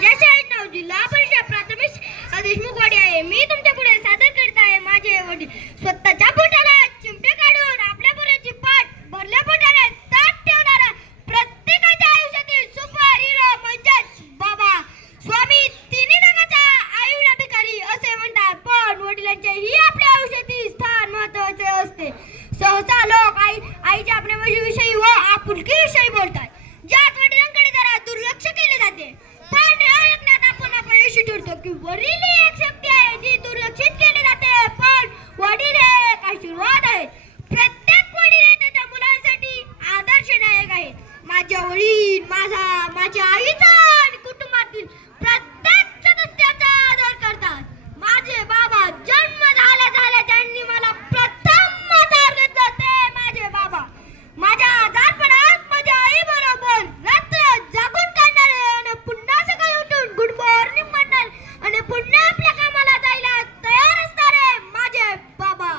माझ्या शाळेत नाव जिल्हा परिषद प्राथमिक देशमुखवाडी आहे. मी तुमच्या पुढे सादर करत आहे माझे वडील. स्वतःच्या पोटाला चिमटे काढून आपल्या पोराची पाठ भरल्या पोटाने ताट ठेवणारा प्रत्येकाच्या आयुष्यातील सुपर हिरो म्हणजेच बाबा. स्वामी तिन्ही जगाचा आयुष्य भिकारी असे म्हणतात, पण वडिलांचे ही आपल्या आयुष्यातील स्थान महत्वाचे असते. सहसा लोक आईच्या प्रेमाविषयी व आपुलकीविषयी बोलतात, ज्यात वडिलांकडे जरा दुर्लक्ष केले जाते. पण ओळखण्यात आपण अपयशी ठरतो की वडील ही एक शक्ती आहे जी दुर्लक्षित केली जाते, पण वडील हे एक आशीर्वाद आहे. प्रत्येक वडील हे त्याच्या मुलांसाठी आदर्शदायक आहे. माझे वडील माझ्या आईचा आणि कुटुंबातील प्रत्येक सदस्याचा आदर करतात. माझे बाबा जन्म झाल्या त्यांनी मला प्रथम आधार घेतला ते माझे बाबा. माझ्या आजारपणात माझ्या आई बरोबर रात्र जागून काढणारे आणि पुन्हा सकाळी उठून गुड मॉर्निंग म्हणणारे आणि पुन्हा आपल्या कामाला जायला तयार असणारे माझे बाबा.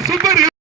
सुपर